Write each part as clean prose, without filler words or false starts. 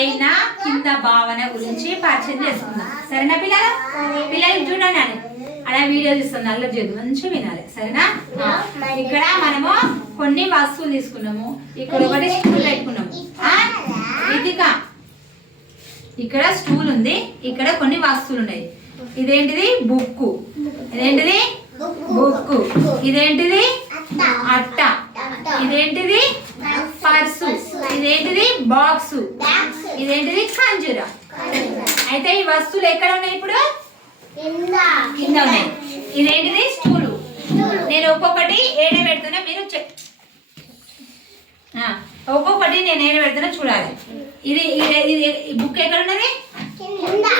పైన కింద భావన గురించి పరిచయం చేసుకుందాం. సరేనా పిల్లలు? పిల్లలకి చూడండి అని అలా వీడియో తీస్తుంది, అల్ల చేదు మంచిగా వినాలి. సరేనా? ఇక్కడ మనము కొన్ని వస్తువులు తీసుకున్నాము. ఇక్కడ ఒకటి స్టూల్ పెట్టుకున్నాము. ఇదిగా ఇక్కడ స్టూల్ ఉంది, ఇక్కడ కొన్ని వస్తువులు ఉన్నాయి. ఇదేంటిది? బుక్. ఇదేంటిది? బుక్. ఇదేంటిది? అట్ట. ఇదేంటిది? పర్సు. ఇదేంటిది? బాక్స్. ఇదేంటిది? ఖంజూర. అయితే ఈ వస్తువులు ఎక్కడ ఉన్నాయి? ఇప్పుడు కింద ఉన్నాయి. ఇదేంటిది? స్టూలు. నేను ఒక్కొక్కటి ఏడ పెడుతున్నా, మీరు ఒక్కొక్కటి నేను ఏడ పెడుతున్నా చూడాలి. ఇది బుక్ ఎక్కడ ఉన్నది?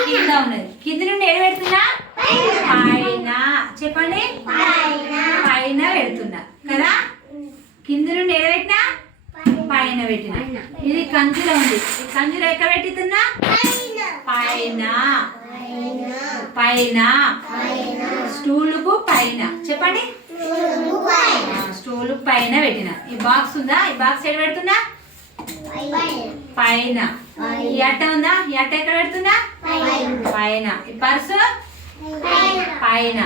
కింద ఉన్నది. కింద నుండి ఏడ పెడుతున్నా? పైన. చెప్పండి. పైన పెడుతున్నా కదా. కింద నుండి ఏడ పెట్టినా? పైన పెట్టిన. ఇది ఖంజూర ఉంది. ఖంజూర ఎక్కడ పెట్టుతున్నా? పైన. పైన. స్టూలుకు పైన. చెప్పండి. స్టూలు పైన పెట్టిన. ఈ బాక్స్ ఉందా? ఈ బాక్స్ ఎక్కడ పెడుతున్నా? పైన. ఈ అట్ట ఉందా? ఈ అట్ట ఎక్కడ పెడుతున్నా? పైన. ఈ పర్సు పైన.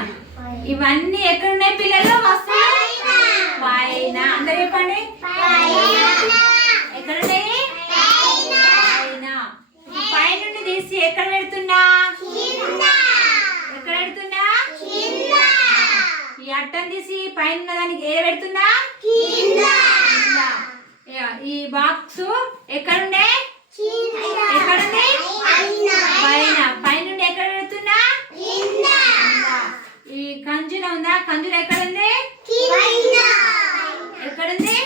ఇవన్నీ ఎక్కడున్నాయి పిల్లలు? వస్తువులు పైన. అందరు చెప్పండి. ఎక్కడున్నాయి? పైన. పైన నుండి తీసి ఎక్కడ పెడుతున్నా? ఎక్కడ పెడుతున్నా? ఈ అట్టను తీసి పైన దానికి ఏ పెడుతున్నా? ఈ బాక్స్ ఎక్కడుండే? ఎక్కడుంది? పైన. పైన నుండి ఎక్కడ పెడుతున్నా? ఈ ఖంజూర ఉందా? ఖంజూర ఎక్కడుంది? ఎక్కడుంది?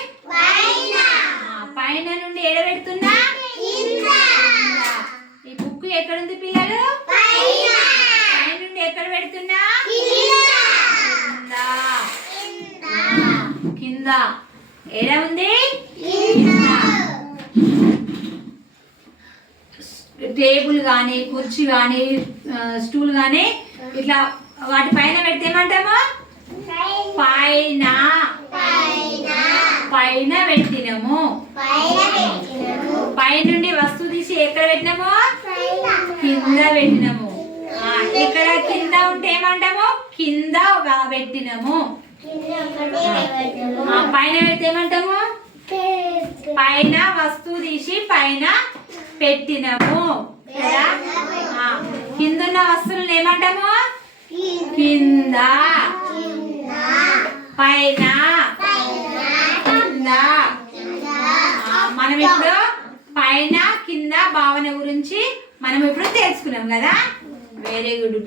పైన నుండి ఏడ పెడుతున్నా? ఈ బుక్ ఎక్కడుంది పిల్లలు? పైన నుండి ఎక్కడ పెడుతున్నా? కింద. ఏడ ఉంది? టేబుల్ కానీ, కుర్చీ కానీ, స్టూల్ కానీ ఇట్లా వాటి పైన పెడితే ఏమంటాము? పైన. పైన పెట్టినము. పై నుండి వస్తువు తీసి ఎక్కడ పెట్టినాము? కింద పెట్టినము. ఇక్కడ కింద ఉంటే ఏమంటాము? కింద పెట్టినము. పైన పెడితే ఏమంటాము? పైన వస్తువు తీసి పైన పెట్టినము కదా. కింద ఉన్న వస్తువులను ఏమంటాము? కింద. పైన. కింద. మనం ఇప్పుడు పైన కింద భావన గురించి మనం ఇప్పుడు తెలుసుకున్నాం కదా. Very good.